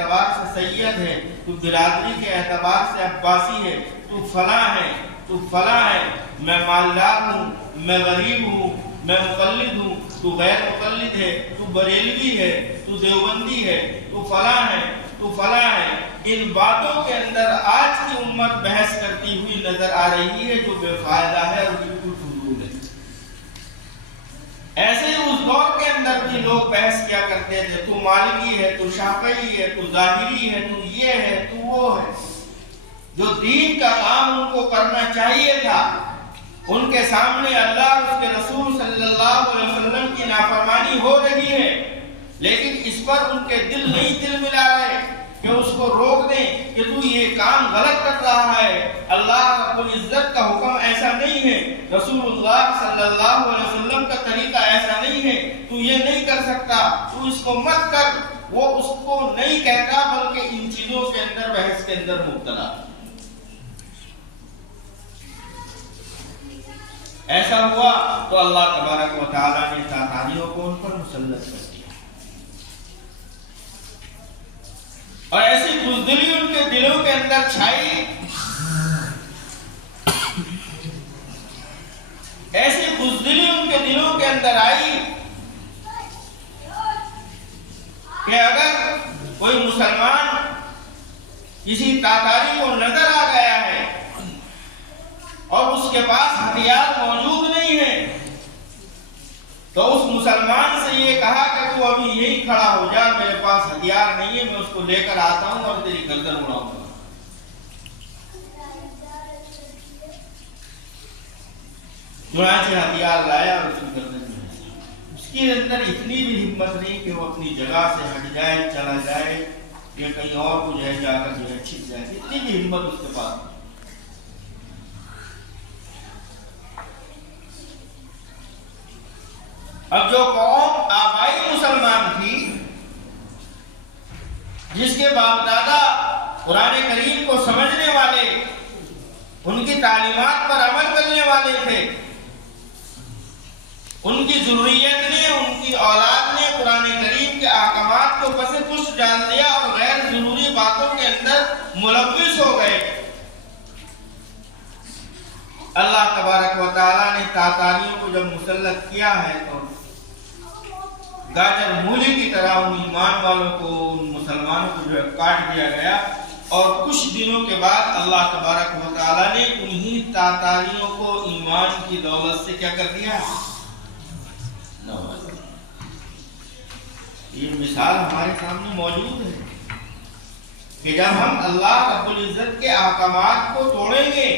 اعتبار سے سید ہے، تو برادری کے اعتبار سے عباسی ہے، تو فلاں ہے، تو فلاں ہے، میں مالدار ہوں، میں غریب ہوں، میں مقلد ہوں، تو غیر مقلد ہے، تو بریلوی ہے، تو دیوبندی ہے، تو فلاں ہے، تو فلاں ہے۔ ان باتوں کے اندر آج کی امت بحث کرتی ہوئی نظر آ رہی ہے، جو بے فائدہ ہے اور بالکل فضول ہے۔ ایسے ہی اس دور کے اندر بھی لوگ بحث کیا کرتے تھے، تو مالکی ہے، تو شافعی ہے، تو ظاہری ہے، تو یہ ہے، تو وہ ہے۔ جو دین کا کام ان کو کرنا چاہیے تھا، ان کے سامنے اللہ اور اس کے رسول صلی اللہ علیہ وسلم کی نافرمانی ہو رہی ہے، لیکن اس پر ان کے دل نہیں دل ملا رہے کہ اس کو روک دیں کہ تو یہ کام غلط کر رہا ہے۔ اللہ رب العزت کا حکم ایسا نہیں ہے، رسول اللہ صلی اللہ علیہ وسلم کا طریقہ ایسا نہیں ہے، تو یہ نہیں کر سکتا، تو اس کو مت کر۔ وہ اس کو نہیں کہتا، بلکہ ان چیزوں کے اندر بحث کے اندر مبتلا۔ ایسا ہوا تو اللہ تبارک و تعالیٰ نے تاتاریوں کو ان پر مسلط کر دیا، اور ایسی بزدلی ان کے دلوں کے اندر چھائی، ایسی بزدلی ان کے دلوں کے اندر آئی کہ اگر کوئی مسلمان کسی تاتاری کو نظر آ گیا ہے اور اس کے پاس ہتھیار موجود نہیں ہے، تو اس مسلمان سے یہ کہا کہ تو ابھی یہی کھڑا ہو جا، میرے پاس ہتھیار نہیں ہے، میں اس کو لے کر آتا ہوں اور تیری گردن اڑاؤں گا۔ چنانچہ ہتھیار لایا اور اس کی گردن میں اس کے اندر اتنی بھی ہمت نہیں کہ وہ اپنی جگہ سے ہٹ جائے، چلا جائے، یا کہیں اور کو جا کر جو ہے چھپ جائے، اتنی بھی ہمت اس کے پاس نہیں۔ اب جو قوم آبائی مسلمان تھی، جس کے باپ دادا قرآن کریم کو سمجھنے والے، ان کی تعلیمات پر عمل کرنے والے تھے، ان کی ذریت نے، ان کی اولاد نے قرآن کریم کے احکامات کو پس پش ڈال دیا اور غیر ضروری باتوں کے اندر ملوث ہو گئے۔ اللہ تبارک و تعالیٰ نے تاتاریوں کو جب مسلط کیا ہے تو گاجر مولی کی طرح ان ایمان والوں کو، ان مسلمانوں کو جو ہے کاٹ دیا گیا، اور کچھ دنوں کے بعد اللہ تبارک و تعالیٰ نے انہی تاتاریوں کو ایمان کی دولت سے کیا کر دیا؟ یہ مثال ہمارے سامنے موجود ہے کہ جب ہم اللہ رب العزت کے احکامات کو توڑیں گے،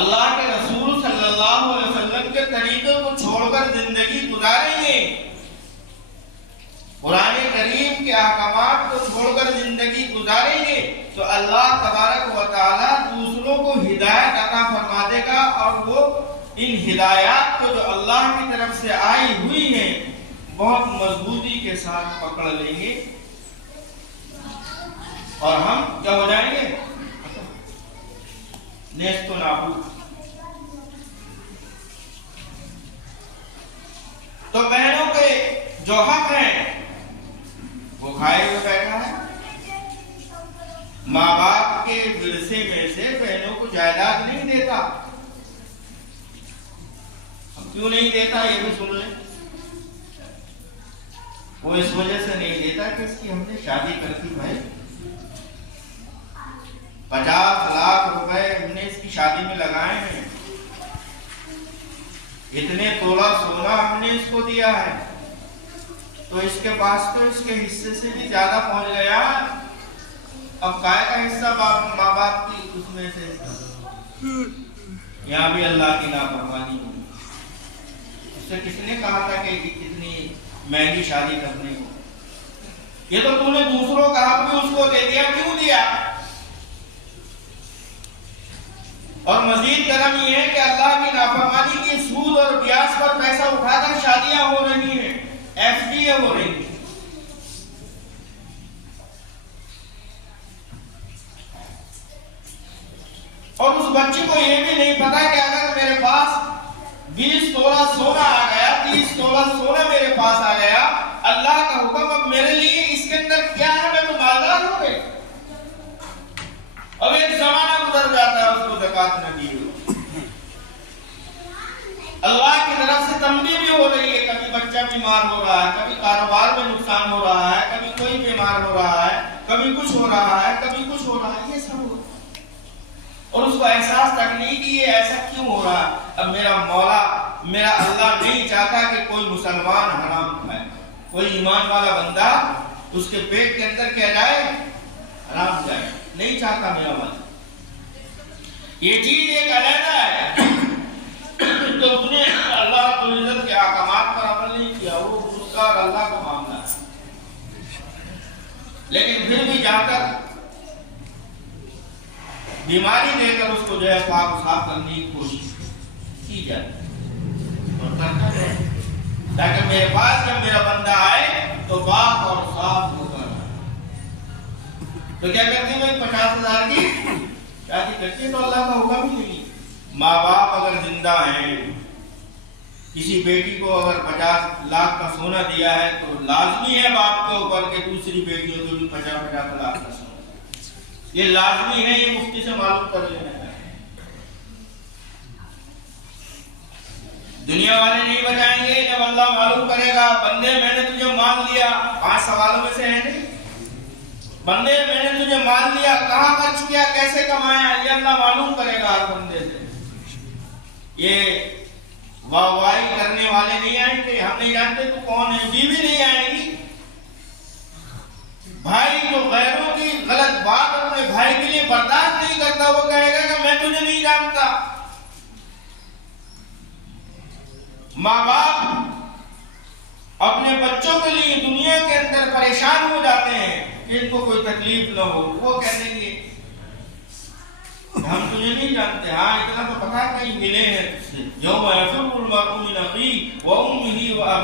اللہ کے رسول صلی اللہ علیہ وسلم کے طریقے کو چھوڑ کر زندگی گزاریں گے، قرآن کریم کے احکامات کو چھوڑ کر زندگی گزاریں گے، تو اللہ تبارک و تعالیٰ دوسروں کو ہدایت عطا فرما دے گا، اور وہ ان ہدایات کو جو اللہ کی طرف سے آئی ہوئی ہیں بہت مضبوطی کے ساتھ پکڑ لیں گے، اور ہم کیا ہو جائیں گے؟ نیست و نابود۔ تو بہنوں کے جو حق ہیں وہ کھائے ہوئے بیٹھا ہے۔ ماں باپ کے ورثے میں سے بہنوں کو جائیداد نہیں دیتا۔ کیوں نہیں دیتا یہ بھی سن لیں۔ وہ اس وجہ سے نہیں دیتا کہ اس کی ہم نے شادی کرتی بھائی، 50 لاکھ روپے ہم نے اس کی شادی میں لگائے ہیں، اتنے تولہ سونا ہم نے اس کو دیا ہے، تو اس کے پاس تو اس کے حصے سے بھی زیادہ پہنچ گیا، اب کائے کا حصہ ماں باپ کی اس میں سے؟ یہاں بھی اللہ کی نافرمانی ہوئی۔ اس سے کس نے کہا تھا کہ اتنی مہنگی شادی کرنے کو؟ یہ تو تم نے دوسروں کا حق بھی اس کو دے دیا، کیوں دیا؟ اور مزید کرم یہ ہے کہ اللہ کی نافرمانی کی سود اور بیاج پر پیسہ اٹھا کر شادیاں ہو رہی ہیں، ایف ڈی ہو رہی ہیں۔ اور اس بچی کو یہ بھی نہیں پتا کہ اگر میرے پاس 20 تولہ سونا آ گیا، 30 تولہ سونا میرے پاس آ گیا، اللہ کا حکم اب میرے لیے اس کے اندر کیا ہے؟ اتر جاتا ہے اس کو زکات نہ دی ہو۔ اللہ کی طرف سے تنبیہ بھی ہو رہی ہے، کبھی بچہ بیمار ہو رہا ہے، کبھی کاروبار میں نقصان ہو رہا ہے، کبھی کوئی بیمار ہو رہا ہے، کبھی کچھ ہو رہا ہے، کبھی کچھ ہو رہا ہے، یہ سب ہو رہا ہے اور اس کو احساس تک نہیں کہ یہ ایسا کیوں ہو رہا ہے۔ اب میرا مولا، میرا اللہ نہیں چاہتا کہ کوئی مسلمان حرام کھائے، کوئی ایمان والا بندہ اس کے پیٹ کے اندر کیا جائے، حرام جائے، نہیں چاہتا میرا مولا۔ یہ چیز ایک علیحدہ ہے تو اس نے اللہ رب العزت کے احکامات پر عمل نہیں کیا، وہ اس کا اور اللہ کا معاملہ ہے۔ لیکن پھر بھی جا کر بیماری دے کر اس کو جو ہے پاک صاف کرنے کی کوشش کی جاتی اور کرنا ہے تاکہ میرے پاس جب میرا بندہ آئے تو پاک اور صاف ہو کر آئے۔ تو کیا کرتے ہیں 50,000 کی شادی کرتے تو اللہ کا حکم ہی نہیں۔ ماں باپ اگر زندہ ہیں، کسی بیٹی کو اگر 50 لاکھ کا سونا دیا ہے تو لازمی ہے باپ کے اوپر کہ دوسری بیٹیوں کو بھی 50 لاکھ کا سونا، یہ لازمی ہے، یہ مفتی سے معلوم کر لینا ہے۔ دنیا والے نہیں بتائیں گے، جب اللہ معلوم کرے گا بندے میں نے تجھے مان لیا، 5 سوالوں میں سے ہے نہیں، بندے میں نے تجھے مان لیا، کہاں خرچ کیا، کیسے کمایا، یہ اللہ معلوم کرے گا ہر بندے سے۔ یہ واہ واہی کرنے والے نہیں آئیں گے، ہم نہیں جانتے تو کون ہے، بیوی نہیں آئے گی، بھائی جو غیروں کی غلط بات اپنے بھائی کے لیے برداشت نہیں کرتا وہ کہے گا کہ میں تجھے نہیں جانتا۔ ماں باپ اپنے بچوں کے لیے دنیا کے اندر پریشان ہو جاتے ہیں کہ ان کو کوئی تکلیف نہ ہو، وہ کہیں گے ہم تجھے نہیں جانتے، ہاں اتنا تو پتا کہیں ملے ہیں تجھ سے، جو میں